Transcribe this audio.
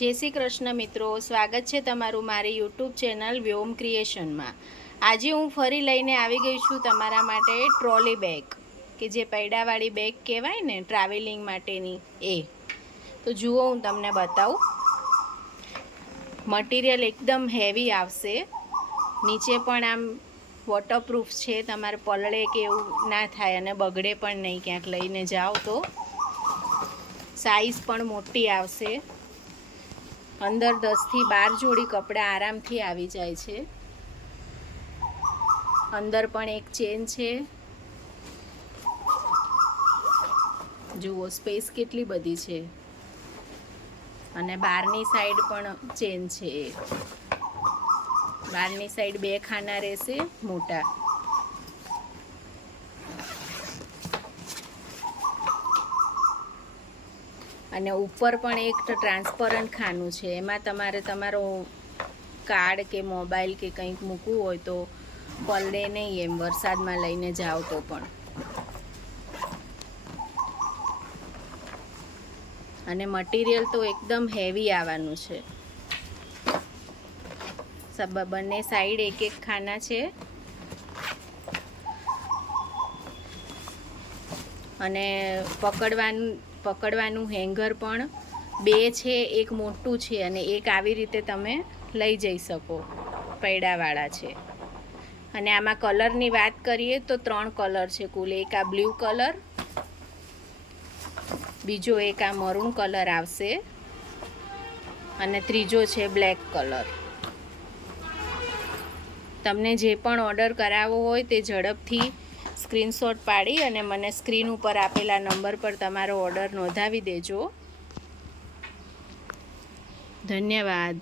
जय श्री कृष्ण मित्रों, स्वागत है तमारू मारी यूट्यूब चेनल व्योम क्रिएशन में। आज हूँ फरी लईने आवी गई छूँ तमारा माटे ट्रॉली बेग के जे पैडावाड़ी बेग कहेवाय ने ट्रावेलिंग माटेनी ए। तो जुओ हूँ तमने बताऊँ। मटीरियल एकदम हेवी आवशे, नीचे पण आम वॉटरप्रूफ है, तमारे पलळे के एवुं ना थाय अने बगड़े पण नहीं क्यांक लईने जाओ तो। साइज पण मोटी आवशे, अंदर 10 થી 12 जोड़ी कपड़ा आराम थी आवी जाय छे। अंदर पण एक चेन छे, जुओ स्पेस केटली बधी छे अने बारनी साइड पण चेन छे। बारनी साइड 2 खाना रहेशे मोटा। અને ઉપર પણ એક ટ્રાન્સપરન્ટ ખાનું છે, એમાં તમારે તમારો કાર્ડ કે મોબાઈલ કે કંઈક મૂકવું હોય તો પલળે નહીં એમ વરસાદમાં લઈને જાઓ તો પણ। અને મટીરિયલ તો એકદમ હેવી આવવાનું છે। બંને સાઈડ એક એક ખાના છે અને પકડવાનું હેંગર પણ 2 છે, એક મોટું છે અને એક આવી રીતે તમે લઈ જઈ શકો, પૈડાવાળા છે। અને આમાં કલરની વાત કરીએ તો 3 કલર છે કુલ। એક આ બ્લુ કલર, બીજો એક આ મરૂન કલર આવશે અને ત્રીજો છે બ્લેક કલર। તમને જે પણ ઓર્ડર કરાવવો હોય તે ઝડપથી स्क्रीनशॉट पाड़ी अने मने स्क्रीन पर आपेला नंबर पर तमारो ऑर्डर नोंधावी देजो। धन्यवाद।